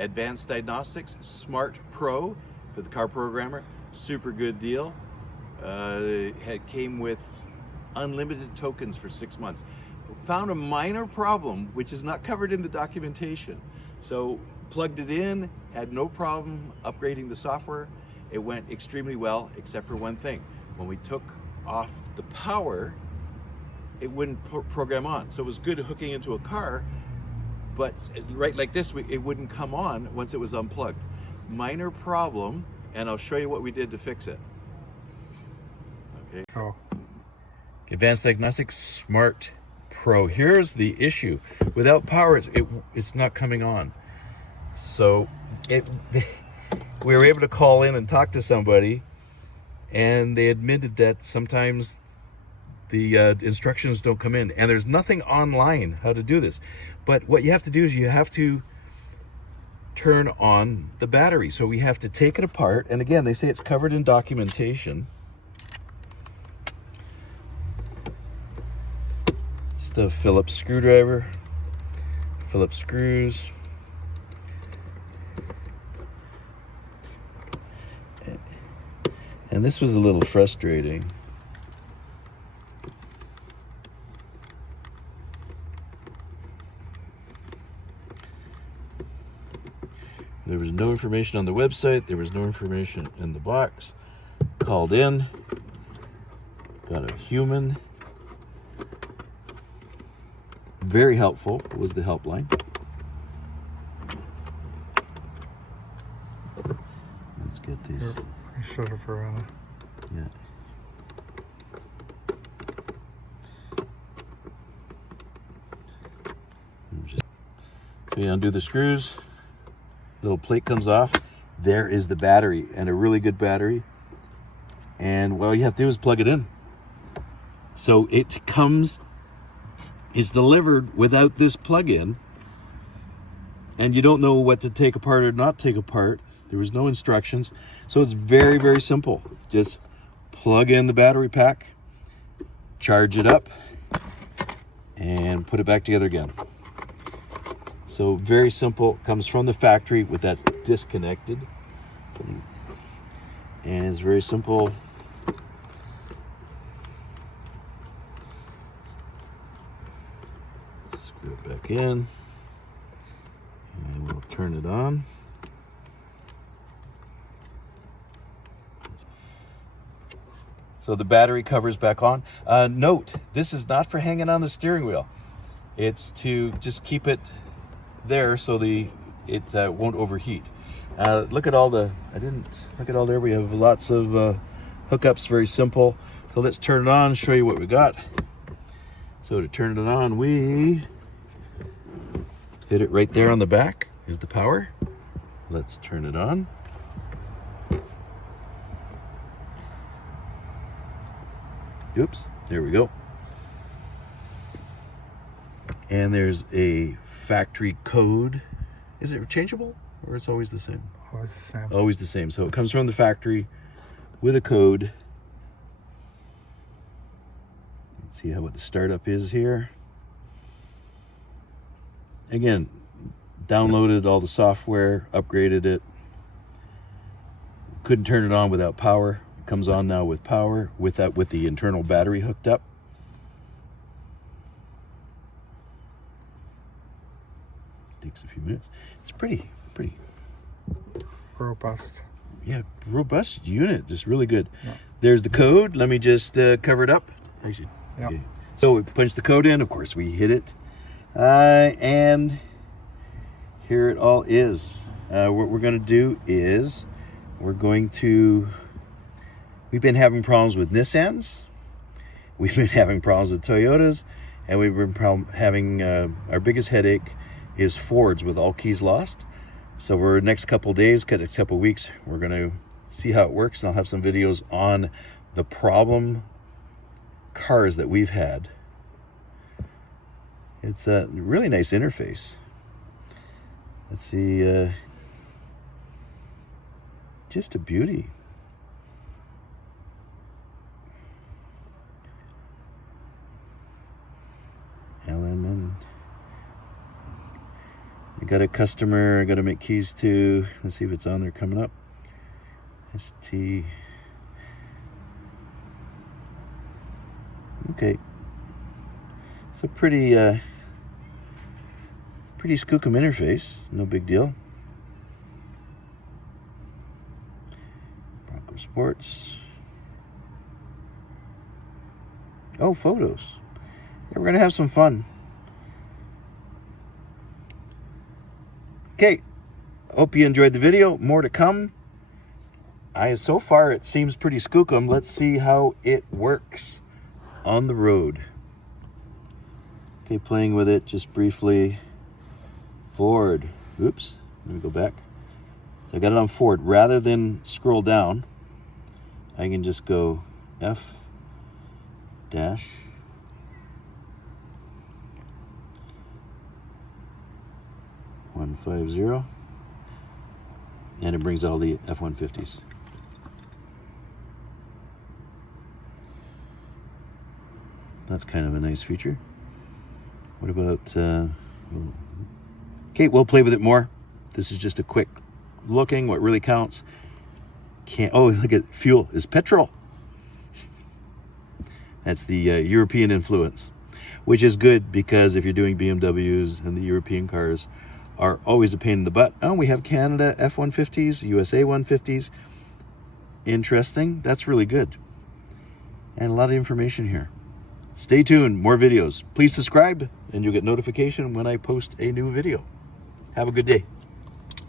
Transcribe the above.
Advanced Diagnostics Smart Pro for the car programmer. Super good deal. It came with unlimited tokens for 6 months. Found a minor problem which is not covered in the documentation. So plugged it in, had no problem upgrading the software. It went extremely well, except for one thing. When we took off the power, it wouldn't program on. So it was good hooking into a car, but right like this, it wouldn't come on once it was unplugged. Minor problem, and I'll show you what we did to fix it. Okay. Oh. Advanced Diagnostics Smart Pro. Here's the issue. Without power, it's not coming on. So we were able to call in and talk to somebody, and they admitted that sometimes the instructions don't come in, and there's nothing online how to do this. But what you have to do is you have to turn on the battery. So we have to take it apart, and again, they say it's covered in documentation. Just a Phillips screwdriver, Phillips screws. And this was a little frustrating. There was no information on the website. There was no information in the box. Called in. Got a human. Very helpful was the helpline. Let's get these. Here, let me shut it for a minute. Yeah. So you undo the screws. Little plate comes off. There is the battery, and a really good battery. And all you have to do is plug it in. So it's delivered without this plug-in, and you don't know what to take apart or not take apart. There was no instructions. So it's very, very simple. Just plug in the battery pack, charge it up, and put it back together again. So very simple, comes from the factory with that disconnected. And it's very simple. Screw it back in. And we'll turn it on. So the battery cover's back on. Note, this is not for hanging on the steering wheel. It's to just keep it there so it won't overheat. Look at all there. We have lots of hookups, very simple. So let's turn it on, show you what we got. So to turn it on, we hit it right there on the back. Here's the power. Let's turn it on. Oops, there we go. And there's a factory code. Is it changeable or it's always the same? Always the same. Always the same. So it comes from the factory with a code. Let's see what the startup is here. Again, downloaded all the software, upgraded it. Couldn't turn it on without power. It comes on now with power, with the internal battery hooked up. Takes a few minutes. It's pretty Robust. Yeah, robust unit, just really good. Yeah. There's the code. Let me just cover it up. Actually, yeah. Okay. So we punch the code in. Of course, we hit it, and here it all is. What we're going to do is we've been having problems with Nissans. We've been having problems with Toyotas, and we've been having our biggest headache is Fords with all keys lost. So we're next couple days, couple weeks, we're going to see how it works, and I'll have some videos on the problem cars that we've had. It's a really nice interface. Let's see, just a beauty. LMN. Got a customer I got to make keys to. Let's see if it's on there coming up. ST. Okay. It's a pretty skookum interface. No big deal. Bronco Sports. Oh, photos. Yeah, we're going to have some fun. Okay. Hope you enjoyed the video. More to come. So far, it seems pretty skookum. Let's see how it works on the road. Okay, playing with it just briefly. Forward. Oops. Let me go back. So I got it on forward. Rather than scroll down, I can just go F dash 150, and it brings all the F-150s. That's kind of a nice feature. What about okay, we'll play with it more. This is just a quick looking. What really counts. Oh, look at fuel is petrol. That's the European influence, which is good because if you're doing BMWs and the European cars are always a pain in the butt. Oh, we have Canada F-150s, USA 150s. Interesting. That's really good. And a lot of information here. Stay tuned. More videos. Please subscribe and you'll get notification when I post a new video. Have a good day.